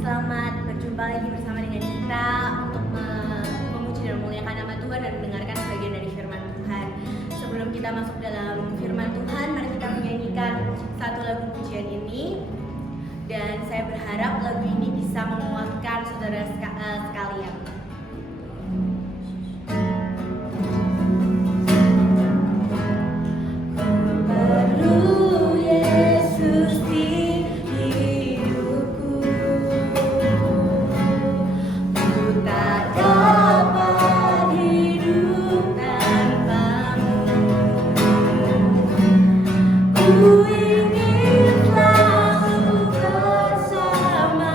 Selamat berjumpa lagi bersama dengan kita untuk memuji dan memuliakan nama Tuhan dan mendengarkan sebagian dari firman Tuhan. Sebelum kita masuk dalam firman Tuhan, mari kita menyanyikan satu lagu pujian ini. Dan saya berharap lagu ini bisa menguatkan saudara sekalian. Ku ingin selalu bersama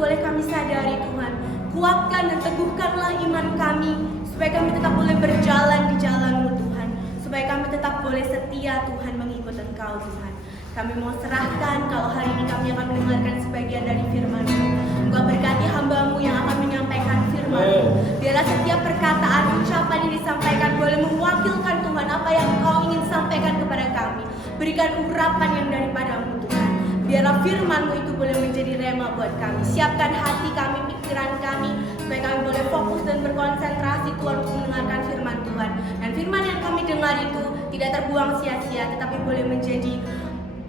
boleh kami sadari Tuhan. Kuatkan dan teguhkanlah iman kami, supaya kami tetap boleh berjalan di jalan-Mu Tuhan. Supaya kami tetap boleh setia Tuhan mengikut Engkau Tuhan. Kami mau serahkan kalau hari ini kami akan mendengarkan sebagian dari firman-Mu. Engkau berkati hamba-Mu yang akan menyampaikan firman-Mu. Biarlah setiap perkataan, ucapan yang disampaikan boleh mewakilkan Tuhan apa yang Engkau ingin sampaikan kepada kami. Berikan urapan yang daripada-Mu Tuhan. Biarlah firman-Mu itu boleh menjadi rema buat kami. Siapkan hati kami, pikiran kami, supaya kami boleh fokus dan berkonsentrasi Tuhan untuk mendengarkan firman Tuhan. Dan firman yang kami dengar itu tidak terbuang sia-sia, tetapi boleh menjadi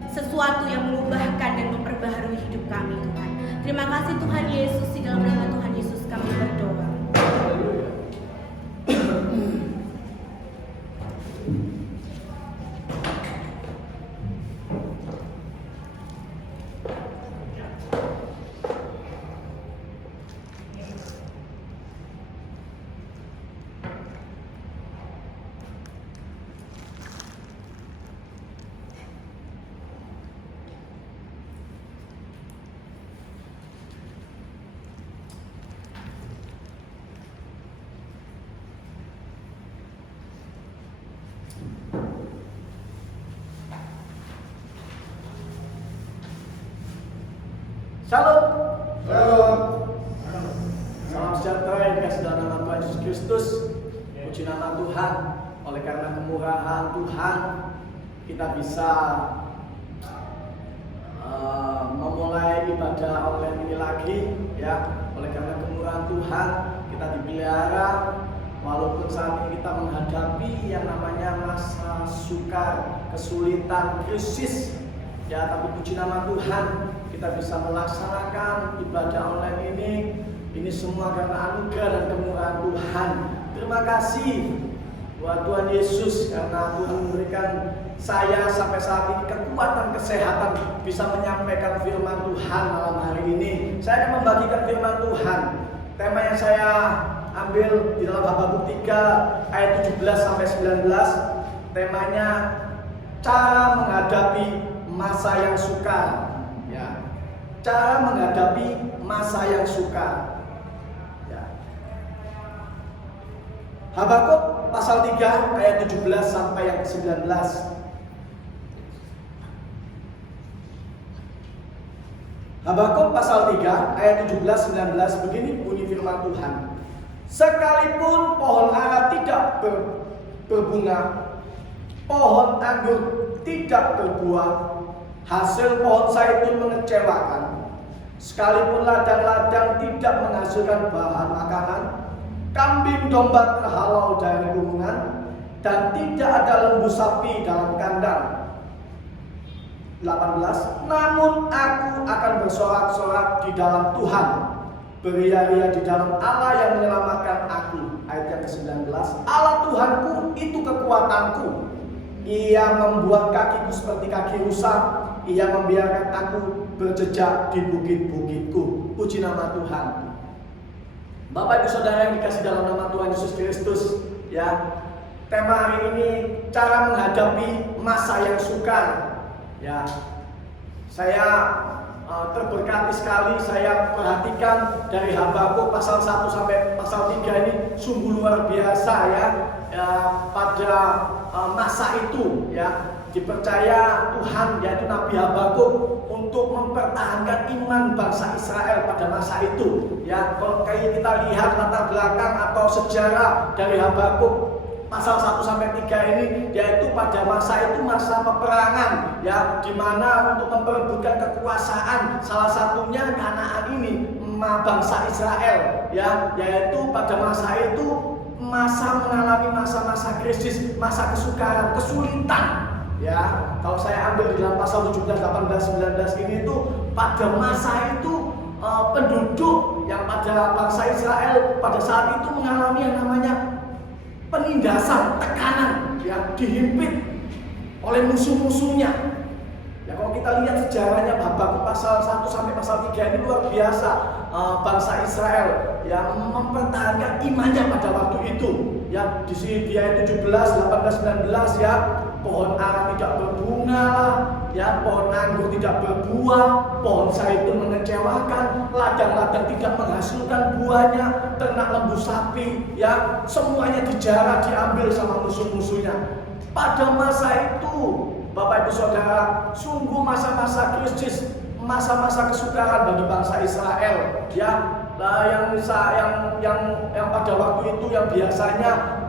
sesuatu yang mengubahkan dan memperbaharui hidup kami Tuhan. Terima kasih Tuhan Yesus, di dalam nama Tuhan Yesus kami berdoa. Shalom. Salam sejahtera yang dikasih dalam nama Tuhan Yesus Kristus. Puji nama Tuhan. Oleh karena kemurahan Tuhan, kita bisa memulai ibadah online ini lagi, ya. Oleh karena kemurahan Tuhan, kita dipelihara. Walaupun saat ini kita menghadapi yang namanya masa sukar, kesulitan, krisis, ya. Tapi puji nama Tuhan, kita bisa melaksanakan ibadah online ini semua karena anugerah dan kemurahan Tuhan. Terima kasih buat Tuhan Yesus, karena Tuhan memberikan saya sampai saat ini kekuatan, kesehatan, bisa menyampaikan firman Tuhan malam hari ini. Saya akan membagikan firman Tuhan. Tema yang saya ambil di dalam Habakuk 3 ayat 17 sampai 19. Temanya cara menghadapi masa yang sukar. Cara menghadapi masa yang sukar. Habakuk pasal 3 ayat 17 sampai yang 19. Habakuk pasal 3 ayat 17-19, begini bunyi firman Tuhan. Sekalipun pohon ara tidak berbunga, pohon anggur tidak berbuah, hasil pohon zaitun mengecewakan, sekalipun ladang-ladang tidak menghasilkan bahan makanan, kambing domba terhalau dari gulungan, dan tidak ada lembu sapi dalam kandang. 18. Namun aku akan bersorak-sorak di dalam Tuhan, beria-ria di dalam Allah yang menyelamatkan aku. Ayat yang ke-19. Allah Tuhanku itu kekuatanku. Ia membuat kakiku seperti kaki rusa. Ia membiarkan aku berjejak di bukit-bukitku. Puji nama Tuhan. Bapak Ibu Saudara yang dikasih dalam nama Tuhan Yesus Kristus, ya. Tema hari ini cara menghadapi masa yang sukar. Ya. Saya terberkati sekali saya perhatikan dari Habakuk pasal 1 sampai pasal 3 ini sungguh luar biasa, ya. Pada masa itu, ya, dipercaya Tuhan, yaitu Nabi Habakuk, untuk mempertahankan iman bangsa Israel pada masa itu, ya. Kalau kayak kita lihat latar belakang atau sejarah dari Habakuk pasal 1 sampai 3 ini, yaitu pada masa itu masa peperangan, ya, di mana untuk memperebutkan kekuasaan salah satunya Kanaan ini, bangsa Israel, ya, yaitu pada masa itu masa mengalami masa-masa krisis, masa kesukaran, kesulitan, ya. Kalau saya ambil di dalam pasal 17, 18, 19 ini itu pada masa itu penduduk yang pada bangsa Israel pada saat itu mengalami yang namanya penindasan, tekanan, ya, dihimpit oleh musuh-musuhnya. Ya, kalau kita lihat sejarahnya Habakuk pasal 1 sampai pasal 3 ini luar biasa. Bangsa Israel yang mempertahankan imannya pada waktu itu, ya. Di sini dia 17, 18, 19, ya, pohon ara tidak berbunga lah, ya, pohon anggur tidak berbuah, pohon zaitun mengecewakan, ladang-ladang tidak menghasilkan buahnya, ternak lembu sapi, ya, semuanya dijarah, diambil sama musuh-musuhnya. Pada masa itu, Bapak Ibu Saudara, sungguh masa-masa krisis, masa-masa kesukaran bagi bangsa Israel, ya. Nah, yang pada waktu itu yang biasanya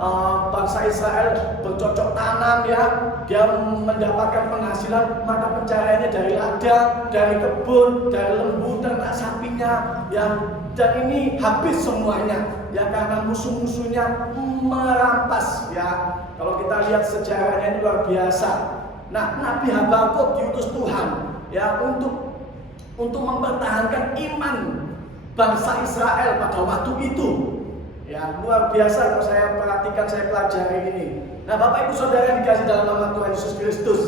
bangsa Israel bercocok tanam, ya, dia mendapatkan penghasilan, maka pencariannya dari ladang, dari kebun, dari lembu, ternak sapinya, ya, dan ini habis semuanya, ya, karena musuh-musuhnya merampas, ya. Kalau kita lihat sejarahnya ini luar biasa. Nah, Nabi Habakuk diutus Tuhan, ya, untuk mempertahankan iman bangsa Israel pada waktu itu, ya, luar biasa kalau saya perhatikan, saya pelajari ini. Nah, Bapak Ibu Saudara yang dikasih dalam nama Tuhan Yesus Kristus,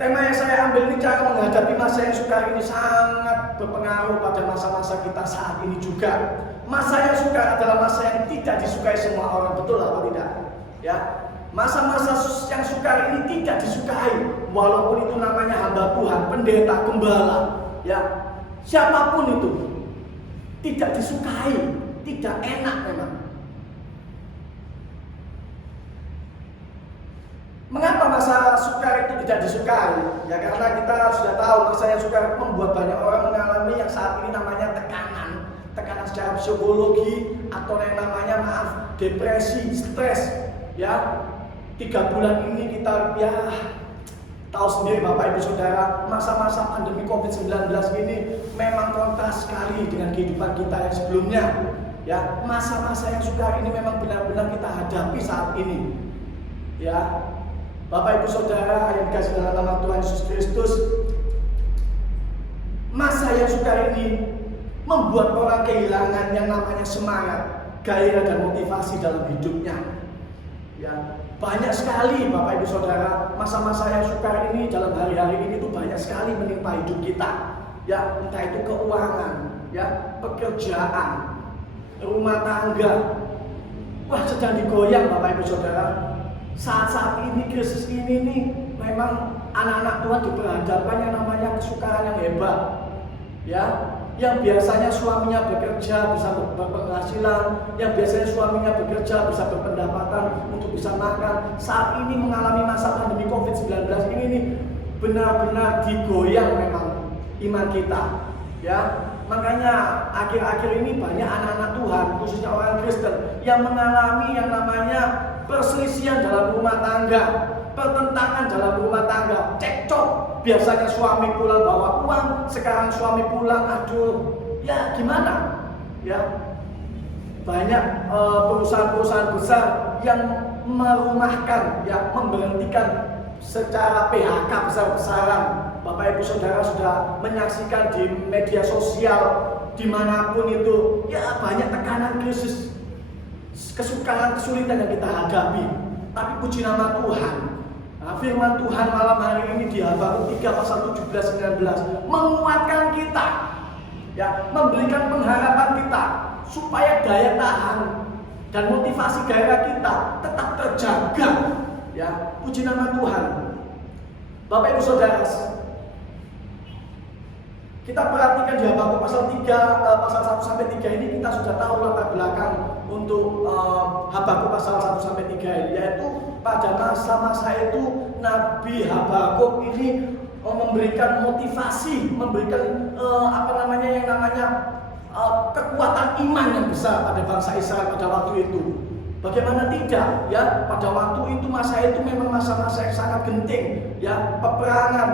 tema yang saya ambil ini, cara menghadapi masa yang sukar ini sangat berpengaruh pada masa-masa kita saat ini juga. Masa yang sukar adalah masa yang tidak disukai semua orang, betul atau tidak? Ya, masa-masa yang sukar ini tidak disukai, walaupun itu namanya hamba Tuhan, pendeta, gembala, ya, siapapun itu. Tidak disukai, tidak enak memang. Mengapa masa sukar itu tidak disukai? Ya, karena kita sudah tahu masa yang sukar membuat banyak orang mengalami yang saat ini namanya tekanan secara psikologi, atau yang namanya, maaf, depresi, stres. Ya, 3 bulan ini kita, ya, tahu sendiri Bapak Ibu Saudara, masa-masa pandemi COVID-19 ini memang kontras sekali dengan kehidupan kita yang sebelumnya. Ya, masa-masa yang sukar ini memang benar-benar kita hadapi saat ini. Ya, Bapak Ibu Saudara yang dikasih dalam nama Tuhan Yesus Kristus, masa yang sukar ini membuat orang kehilangan yang namanya semangat, gairah dan motivasi dalam hidupnya. Ya, banyak sekali Bapak Ibu Saudara, masa-masa yang sukar ini dalam hari-hari ini tuh banyak sekali menimpa hidup kita. Ya, entah itu keuangan, ya, pekerjaan, rumah tangga. Wah, sedang digoyang Bapak Ibu Saudara. Saat-saat ini, krisis ini nih, memang anak-anak Tuhan diperhadapkan yang namanya kesukaran yang hebat. Ya, yang biasanya suaminya bekerja bisa berpenghasilan, yang biasanya suaminya bekerja bisa berpendapatan untuk bisa makan, saat ini mengalami masa pandemi COVID-19 ini nih, benar-benar digoyang memang iman kita. Ya, makanya akhir-akhir ini banyak anak-anak Tuhan, khususnya orang Kristen, yang mengalami yang namanya perselisihan dalam rumah tangga, pertentangan dalam rumah tangga, cekcok. Biasanya suami pulang bawa uang, sekarang suami pulang, aduh, ya gimana? Ya, banyak perusahaan-perusahaan besar yang merumahkan, ya, memberhentikan secara PHK besar-besaran. Bapak Ibu Saudara sudah menyaksikan di media sosial, dimanapun itu, ya, banyak tekanan, krisis, kesukaran, kesulitan yang kita hadapi. Tapi puji nama Tuhan, firman Tuhan malam hari ini di Habakuk 3 pasal 17-19 menguatkan kita, ya, memberikan pengharapan kita supaya daya tahan dan motivasi gairah kita tetap terjaga. Ya, puji nama Tuhan. Bapak Ibu Saudara, kita perhatikan di Habakuk pasal 1-3 ini, kita sudah tahu latar belakang untuk Habakuk pasal 1-3 ini, yaitu pada masa-masa itu Nabi Habakuk ini memberikan motivasi, memberikan yang namanya kekuatan iman yang besar pada bangsa Israel pada waktu itu. Bagaimana tidak, ya, pada waktu itu, masa itu memang masa-masa yang sangat genting, ya, peperangan,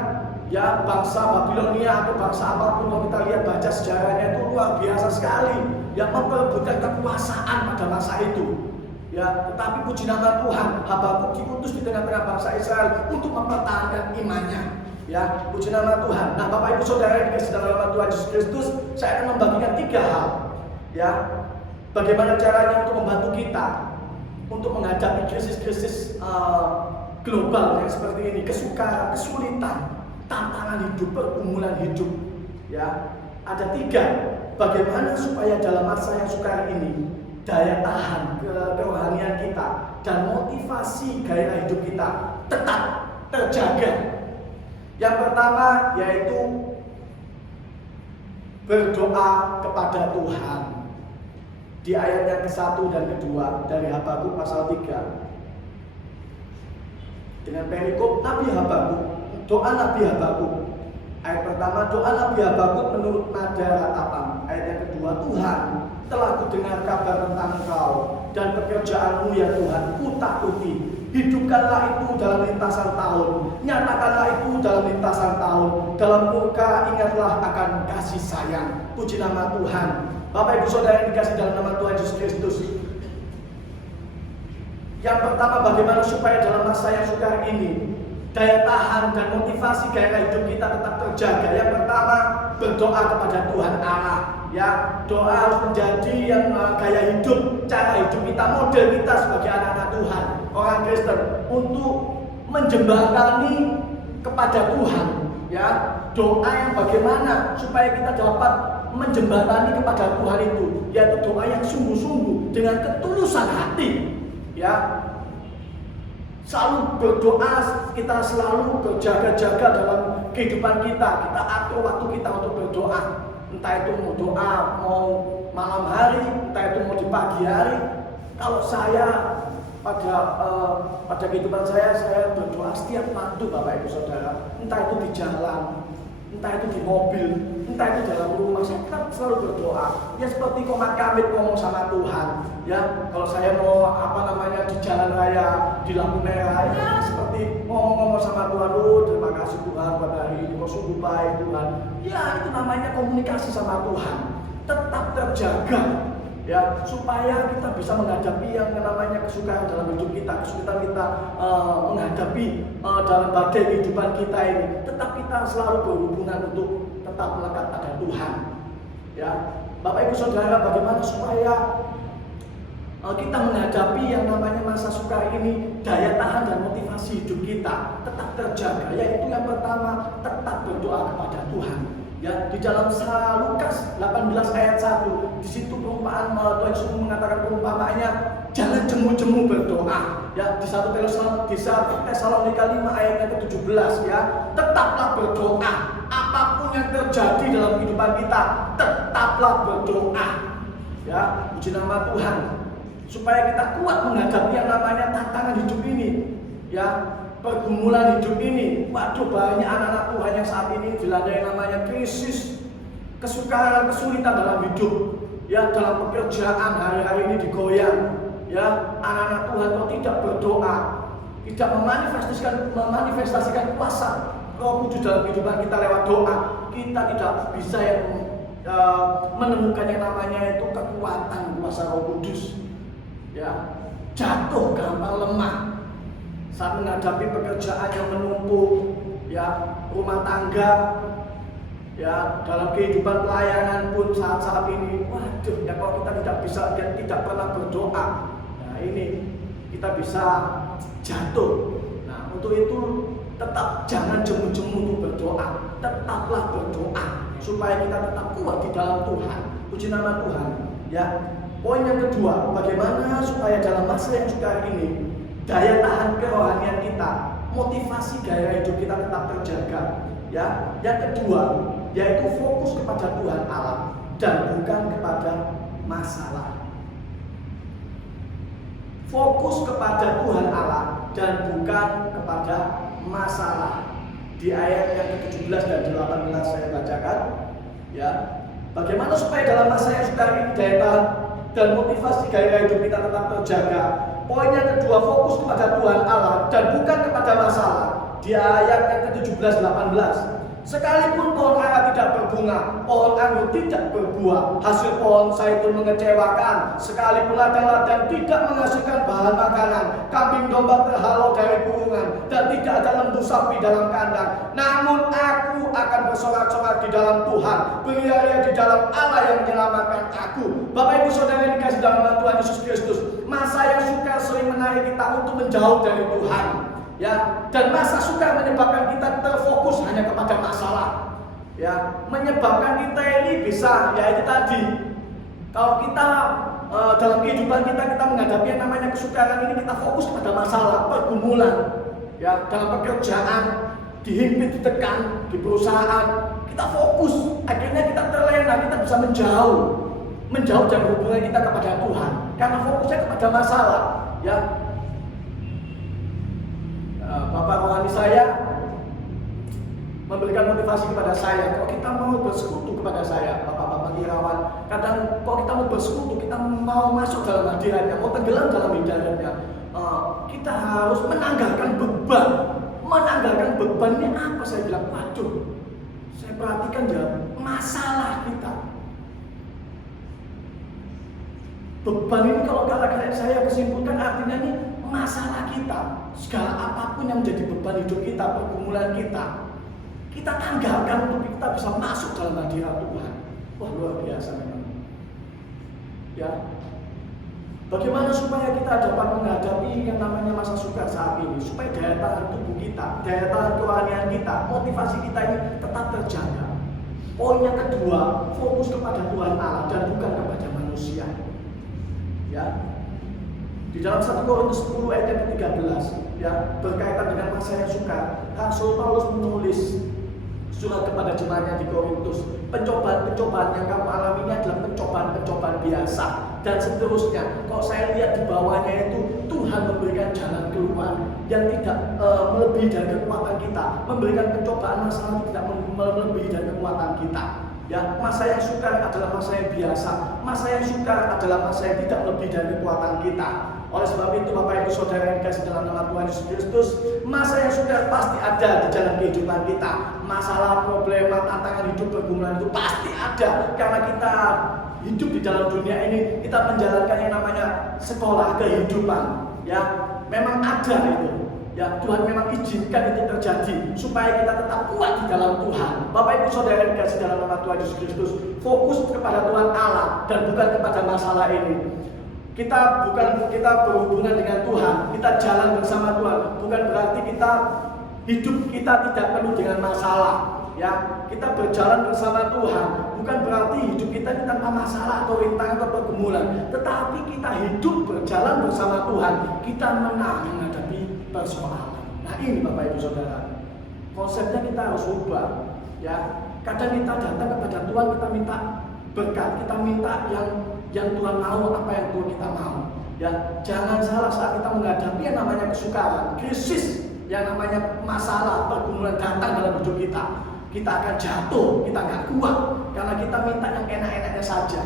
ya, bangsa Babilonia atau bangsa apapun, kalau kita lihat baca sejarahnya itu luar biasa sekali, ya, memperebutkan kekuasaan pada masa itu. Ya, tetapi puji nama Tuhan, Habakuk diutus di tengah-tengah bangsa Israel untuk mempertahankan imannya. Ya, puji nama Tuhan. Nah, Bapak Ibu Saudara yang dikasih dalam nama Tuhan Yesus Kristus, saya akan membagikan 3 hal. Ya, bagaimana caranya untuk membantu kita untuk menghadapi krisis-krisis global yang seperti ini, kesukaran, kesulitan, tantangan hidup, pergumulan hidup. Ya, ada 3. Bagaimana supaya dalam masa yang sukar ini daya tahan kerohanian kita dan motivasi gairah hidup kita tetap terjaga. Yang pertama yaitu berdoa kepada Tuhan. Di ayat yang ke-1 dan ke-2 dari Habakuk pasal 3. Dengan perikop Nabi Habakuk, doa Nabi Habakuk. Ayat pertama, doa Nabi Habakuk menurut nada ratapan. Ayat yang kedua, Tuhan, telah kudengar kabar tentang Engkau dan pekerjaanmu ya Tuhan, ku takuti. Hidupkanlah itu dalam lintasan tahun, nyatakanlah itu dalam lintasan tahun. Dalam murka ingatlah akan kasih sayang. Puji nama Tuhan. Bapak Ibu Saudara yang dikasih dalam nama Tuhan Yesus Kristus. Yang pertama, bagaimana supaya dalam masa yang sukar ini daya tahan dan motivasi gairah hidup kita tetap terjaga. Yang pertama, berdoa kepada Tuhan Allah. Ya, doa harus menjadi yang gaya hidup, cara hidup kita, model kita sebagai anak-anak Tuhan, orang Kristen, untuk menjembatani kepada Tuhan. Ya, doa yang bagaimana supaya kita dapat menjembatani kepada Tuhan itu, yaitu doa yang sungguh-sungguh dengan ketulusan hati. Ya, selalu berdoa, kita selalu berjaga-jaga dalam kehidupan kita. Kita atur waktu kita untuk berdoa. Entah itu mau doa mau malam hari, entah itu mau di pagi hari. Kalau saya pada kehidupan saya berdoa setiap waktu, Bapak Ibu Saudara. Entah itu di jalan, entah itu di mobil, entah itu dalam rumah, saya tetap selalu berdoa. Ya seperti Komat Kamit ngomong sama Tuhan. Ya, kalau saya mau di jalan raya, di lampu merah, ya seperti ngomong-ngomong sama Tuhan. Oh, terima kasih Tuhan pada hari ini, kau sungguh baik Tuhan. Ya, itu namanya komunikasi sama Tuhan. Tetap terjaga. Ya, supaya kita bisa menghadapi yang namanya kesukaran dalam hidup kita, kesulitan kita menghadapi dalam badai kehidupan kita ini. Tetap kita selalu berhubungan untuk tetap melekat pada Tuhan. Ya, Bapak Ibu Saudara, bagaimana supaya kita menghadapi yang namanya masa sukar ini, daya tahan dan motivasi hidup kita tetap terjaga. Yaitu yang pertama, tetap berdoa kepada Tuhan. Ya, di dalam Lukas 18 ayat 1, di situ perumpamaan Tuhan Yesus mengatakan perumpamaannya, jangan jemu-jemu berdoa. Ya, di 1 Tesalonika 5 ayat yang ke-17 ya, tetaplah berdoa. Apapun yang terjadi dalam kehidupan kita, tetaplah berdoa. Ya, puji nama Tuhan. Supaya kita kuat menghadapi yang namanya tantangan hidup ini. Ya, pergumulan hidup ini. Waduh, banyak anak-anak Tuhan yang saat ini dilanda yang namanya krisis, kesukaran, kesulitan dalam hidup. Ya, dalam pekerjaan hari-hari ini digoyang. Ya, anak-anak Tuhan kok tidak berdoa, tidak memanifestasikan kuasa Roh Kudus dalam kehidupan kita lewat doa, kita tidak bisa menemukan yang namanya itu kekuatan kuasa Roh Kudus. Ya, jatuh gampang lemah saat menghadapi pekerjaan yang menumpuk, ya, rumah tangga, ya, dalam kehidupan pelayanan pun saat-saat ini, waduh, ya kalau kita tidak bisa dan tidak pernah berdoa, nah ini kita bisa jatuh. Nah, untuk itu tetap jangan jemu-jemu untuk berdoa, tetaplah berdoa supaya kita tetap kuat di dalam Tuhan. Puji nama Tuhan. Ya, poin yang kedua, bagaimana supaya dalam masa yang sukar ini daya tahan kerohanian kita, motivasi gairah hidup kita tetap terjaga. Ya, yang kedua yaitu fokus kepada Tuhan Allah dan bukan kepada masalah. Fokus kepada Tuhan Allah dan bukan kepada masalah. Di ayat yang ke-17 dan 18 saya bacakan. Ya, bagaimana supaya dalam masa yang sukar ini daya tahan dan motivasi gairah hidup kita tetap terjaga. Poin yang kedua, fokus kepada Tuhan Allah dan bukan kepada masalah. Di ayat yang ke-17 18. Sekalipun pohon ara tidak berbunga, pohon anggur tidak berbuah, hasil pohon zaitun mengecewakan, sekalipun ladang-ladang tidak menghasilkan bahan makanan, kambing domba terhalau dari kurungan, dan tidak ada lembu sapi dalam kandang. Namun aku akan bersorak-sorak di dalam Tuhan, beria-ria di dalam Allah yang menyelamatkan aku. Bapak Ibu Saudara yang dikasih dalam Tuhan Yesus Kristus, masa yang sukar sering menarik kita untuk menjauh dari Tuhan. Ya, dan masa sukar menyebabkan kita terfokus hanya kepada masalah. Ya, menyebabkan kita ini bisa, ya itu tadi, Kalau kita dalam kehidupan kita menghadapi yang namanya kesukaran ini, kita fokus pada masalah, pergumulan, ya, dalam pekerjaan, dihimpit, ditekan, di perusahaan, kita fokus, akhirnya kita terlena, kita bisa menjauh dari hubungan kita kepada Tuhan, karena fokusnya kepada masalah, ya. Bapak rohani saya memberikan motivasi kepada saya, kalau kita mau bersekutu kepada saya, Bapak-bapak Irawan, kadang kalau kita mau bersekutu, kita mau masuk dalam hadiratnya, mau tenggelam dalam hadiratnya, kita harus menanggalkan bebannya apa? Saya bilang, waduh, saya perhatikan ya, masalah kita. Beban ini kalau kata saya kesimpulkan artinya ini masalah kita, segala apapun yang menjadi beban hidup kita, pergumulan kita tanggalkan untuk kita bisa masuk dalam hadirat Tuhan. Wah, luar biasa memang. Ya, bagaimana supaya kita dapat menghadapi yang namanya masa sukar saat ini, supaya daya tahan tubuh kita, daya tahan kerohanian kita, motivasi kita ini tetap terjaga. Poin yang kedua, fokus kepada Tuhan Allah dan bukan kepada manusia. Ya, di dalam 1 Korintus 10 ayat yang ke-13, ya, berkaitan dengan masa yang sukar, Rasul Paulus menulis surat kepada jemaatnya di Korintus, pencobaan-pencobaan yang kamu alami ini adalah pencobaan-pencobaan biasa dan seterusnya. Kalau saya lihat di bawahnya itu, Tuhan memberikan jalan keluar yang tidak melebihi dari kekuatan kita, memberikan pencobaan masalah tidak melebihi dari kekuatan kita. Ya, masa yang sukar adalah masa yang biasa, masa yang sukar adalah masa yang tidak lebih dari kekuatan kita. Oleh sebab itu, Bapak Ibu Saudara yang dikasihi dalam nama Tuhan Yesus Kristus, masa yang sukar pasti ada di dalam kehidupan kita. Masalah, problema, tantangan hidup, pergumulan itu pasti ada, karena kita hidup di dalam dunia ini, kita menjalankan yang namanya sekolah kehidupan. Ya, memang ada itu. Ya, Tuhan memang izinkan itu terjadi supaya kita tetap kuat di dalam Tuhan. Bapak Ibu Saudara yang dikasihi dalam nama Tuhan Yesus Kristus, fokus kepada Tuhan Allah dan bukan kepada masalah ini. Kita berhubungan dengan Tuhan, kita jalan bersama Tuhan, bukan berarti hidup kita tidak penuh dengan masalah. Ya, kita berjalan bersama Tuhan, bukan berarti hidup kita tanpa masalah atau rintangan atau pergumulan, tetapi kita hidup berjalan bersama Tuhan, kita menang menghadapi persoalan. Nah, ini Bapak Ibu Saudara, konsepnya kita harus ubah. Ya, kadang kita datang kepada Tuhan, kita minta berkat, kita minta yang Tuhan mau, apa yang Tuhan kita mau. Ya, jangan salah saat kita menghadapi yang namanya kesukaran, krisis, yang namanya masalah, pergumulan datang dalam hidup kita. Kita akan jatuh, kita akan kuat karena kita minta yang enak-enaknya saja.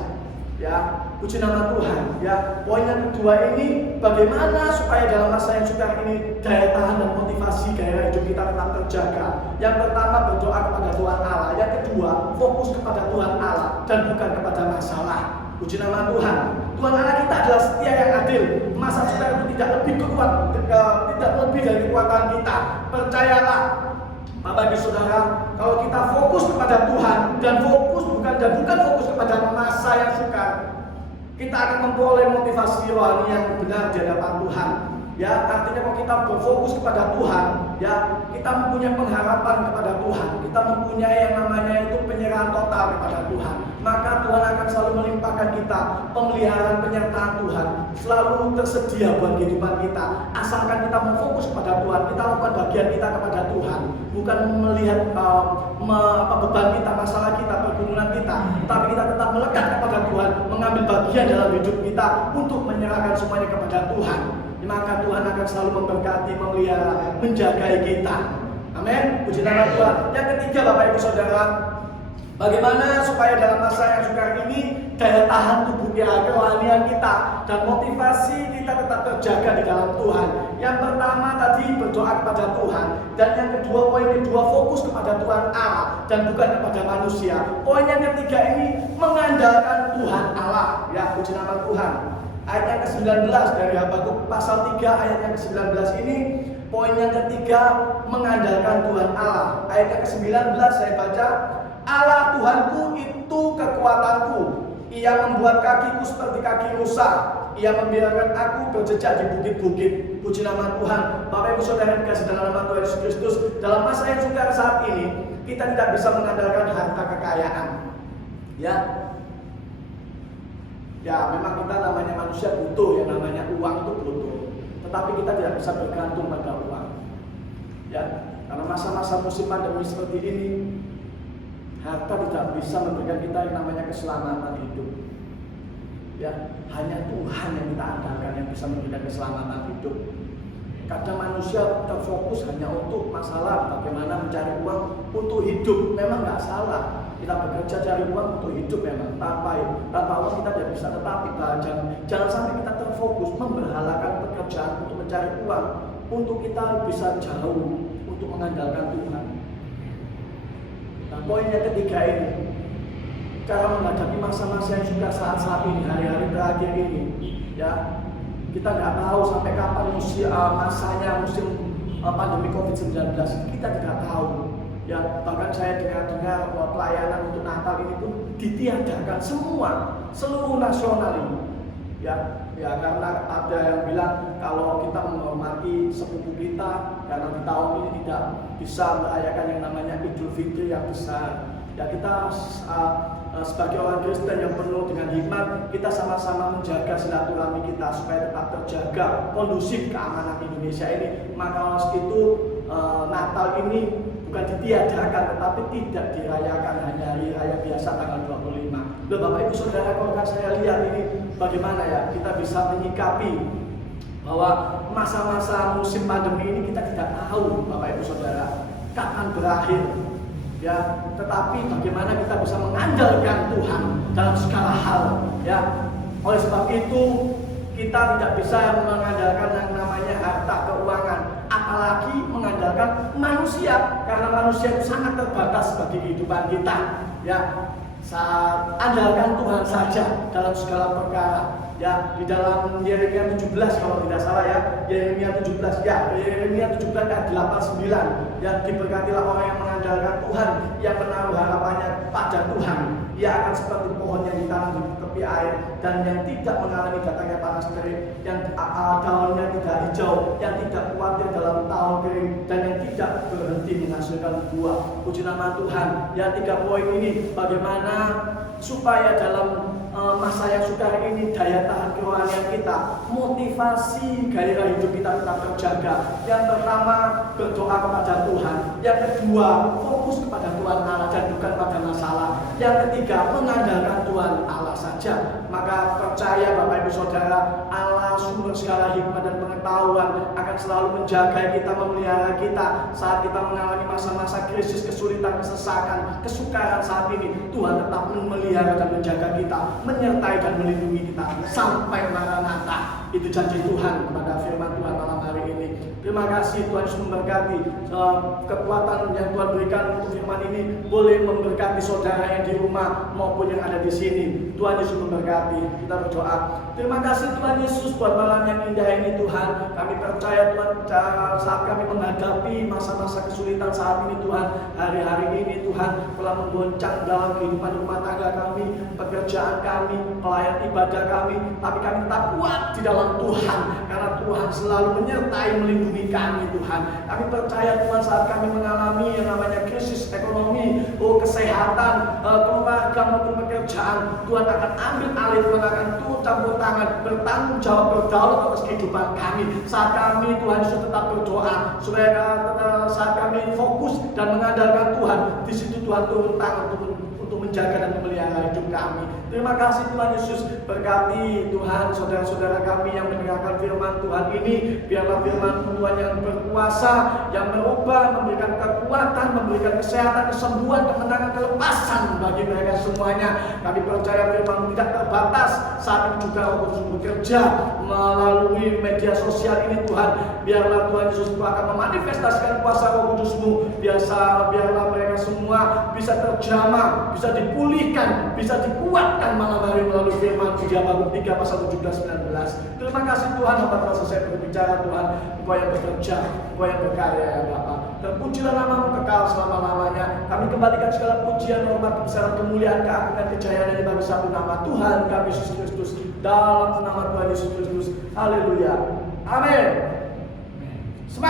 Ya, puji nama Tuhan. Ya, poin yang kedua ini, bagaimana supaya dalam masa yang sukar ini daya tahan dan motivasi gaya hidup kita tetap terjaga. Yang pertama, berdoa kepada Tuhan Allah. Yang kedua, fokus kepada Tuhan Allah dan bukan kepada masalah. Puji nama Tuhan. Tuhan Allah kita adalah setia yang adil. Masa sukar itu tidak lebih kuat, tidak lebih dari kekuatan kita. Percayalah, Bapak Ibu Saudara, kalau kita fokus kepada Tuhan dan bukan fokus kepada masa yang sukar, kita akan memperoleh motivasi rohani yang benar di hadapan Tuhan. Ya, artinya kalau kita berfokus kepada Tuhan, ya, kita mempunyai pengharapan kepada Tuhan, kita mempunyai yang namanya itu penyerahan total kepada Tuhan. Maka Tuhan akan selalu melimpahkan kita pemeliharaan penyertaan Tuhan, selalu tersedia buat kehidupan kita. Asalkan kita mau fokus kepada Tuhan, kita lakukan bagian kita kepada Tuhan, bukan melihat beban kita, masalah kita, pergumulan kita, tapi kita tetap melekat kepada Tuhan, mengambil bagian dalam hidup kita untuk menyerahkan semuanya kepada Tuhan. Maka Tuhan akan selalu memberkati, memelihara, menjagai kita. Amin. Puji nama Tuhan. Yang ketiga, Bapak Ibu Saudara, bagaimana supaya dalam masa yang sukar ini daya tahan tubuh kita, kerohanian kita, dan motivasi kita tetap terjaga di dalam Tuhan. Yang pertama tadi berdoa kepada Tuhan, dan yang kedua, poin kedua, fokus kepada Tuhan Allah dan bukan kepada manusia. Poin yang ketiga ini mengandalkan Tuhan Allah. Ya, puji nama Tuhan. Ayat yang ke-19 dari Habakuk pasal 3 ayat yang ke-19 ini, poin yang ketiga mengandalkan Tuhan Allah. Ayat yang ke-19 saya baca, Allah Tuhanku itu kekuatanku, Ia membuat kakiku seperti kaki rusa, Ia membiarkan aku berjejak di bukit-bukit. Puji nama Tuhan. Bapak Ibu Saudara yang dikasihi dalam nama Tuhan Yesus Kristus, dalam masa yang sukar saat ini, kita tidak bisa mengandalkan harta kekayaan. Ya, Ya memang kita namanya manusia butuh, yang namanya uang itu butuh. Tetapi kita tidak bisa bergantung pada uang. Ya, karena masa-masa musim pandemi seperti ini, harta tidak bisa memberikan kita yang namanya keselamatan hidup. Ya, hanya Tuhan yang kita andalkan yang bisa memberikan keselamatan hidup. Kadang manusia terfokus hanya untuk masalah bagaimana mencari uang untuk hidup. Memang nggak salah. Kita bekerja cari uang untuk hidup memang. Tanpa uang kita tidak bisa. Tetapi jangan sampai kita terfokus memberhalakan pekerjaan untuk mencari uang. Untuk kita bisa jauh untuk mengandalkan Tuhan. Nah, poin yang ketiga ini, cara menghadapi masa-masa yang sudah saat-saat ini, hari-hari terakhir ini, ya kita nggak tahu sampai kapan masanya musim pandemi COVID-19, kita tidak tahu. Ya bahkan saya dengar pelayanan untuk Natal ini pun ditiadakan seluruh nasional ini. Ya karena ada yang bilang kalau kita menghormati sepupu kita karena di tahun ini tidak bisa merayakan yang namanya Idul Fitri yang besar. Ya kita sebagai orang Kristen yang penuh dengan hikmat, kita sama-sama menjaga silaturahmi kita supaya tetap terjaga kondusif keamanan Indonesia ini. Maka itu Natal ini bukan ditiadakan tetapi tidak dirayakan hanya hari raya biasa tanggal 25. Loh Bapak Ibu Saudara, kalau saya lihat ini bagaimana ya kita bisa menyikapi bahwa masa-masa musim pandemi ini kita tidak tahu Bapak Ibu Saudara kapan berakhir. Ya, tetapi bagaimana kita bisa mengandalkan Tuhan dalam segala hal, ya. Oleh sebab itu kita tidak bisa mengandalkan yang namanya harta keuangan, apalagi mengandalkan manusia, karena manusia itu sangat terbatas bagi kehidupan kita, ya. Andalkan Tuhan saja dalam segala perkara. Ya, di dalam Yeremia 17 kalau tidak salah ya, Yeremia 17 ayat 89, ya diberkatilah orang yang mengandalkan Tuhan, yang menaruh harapannya pada Tuhan. Ia akan seperti pohon yang ditanam di tepi air dan yang tidak mengalami datangnya panas terik, yang daunnya tidak hijau, yang tidak khawatir dalam tahun kering, dan yang tidak berhenti menghasilkan buah. Puji nama Tuhan. Ya, 3 poin ini bagaimana supaya dalam masa yang sudah ini daya tahan kerohanian kita, motivasi gairah hidup kita tetap terjaga. Yang pertama, berdoa kepada Tuhan. Yang kedua, fokus kepada Tuhan Allah dan bukan pada masalah. Yang ketiga, mengandalkan Tuhan Allah saja. Maka percaya Bapak Ibu Saudara, Allah sumber segala hikmat dan pengetahuan akan selalu menjaga kita, memelihara kita saat kita mengalami masa-masa krisis, kesulitan, kesesakan, kesukaran saat ini. Tuhan tetap memelihara dan menjaga kita, menyertai dan melindungi kita sampai Maranatha. Itu janji Tuhan kepada firman Tuhan malam hari ini. Terima kasih Tuhan Yesus memberkati kekuatan yang Tuhan berikan untuk firman ini boleh memberkati saudara yang di rumah maupun yang ada di sini. Tuhan Yesus memberkati. Kita berdoa. Terima kasih Tuhan Yesus buat malam yang indah ini Tuhan. Kami percaya Tuhan saat kami menghadapi masa-masa kesulitan saat ini Tuhan, hari-hari ini Tuhan telah menggoncang dalam kehidupan rumah tangga kami, pekerjaan kami, pelayan ibadah kami, tapi kami tetap kuat di dalam Tuhan karena Tuhan selalu menyertai melindungi kami Tuhan. Kami percaya Tuhan saat kami mengalami yang namanya krisis ekonomi, kesehatan, keluarga maupun pekerjaan, Tuhan akan ambil alih, Tuhan akan turut campur tangan, bertanggung jawab, berdaulat atas kehidupan kami. Saat kami Tuhan Yesus tetap berdoa supaya saat kami fokus dan mengandalkan Tuhan, di situ Tuhan turun tangan untuk menjaga dan memelihara hidup kami. Terima kasih Tuhan Yesus, berkati Tuhan saudara-saudara kami yang mendengarkan firman Tuhan ini. Biarlah firman Tuhan yang berkuasa, yang berubah, memberikan kekuatan, memberikan kesehatan, kesembuhan, kemenangan, kelepasan bagi mereka semuanya. Kami percaya firman tidak terbatas. Saat ini juga Roh Kudus bekerja melalui media sosial ini Tuhan. Biarlah Tuhan Yesus akan memanifestasikan kuasa Roh Kudus-Mu. Biarlah mereka semua bisa terjamah, bisa dipulihkan, bisa dikuatkan malam hari melalui firman di Habakkuk 3 pasal 17-19. Terima kasih Tuhan, Bapak telah selesai berbicara Tuhan. Engkau yang bekerja, Engkau yang berkarya ya Bapak. Terpujilah nama-Mu kekal selama-lamanya. Kami kembalikan segala pujian, hormat, kebesaran, kemuliaan, keagungan, kejayaan yang bagi satu nama Tuhan kami Yesus Kristus. Dalam nama Tuhan Yesus Kristus. Haleluya. Amin.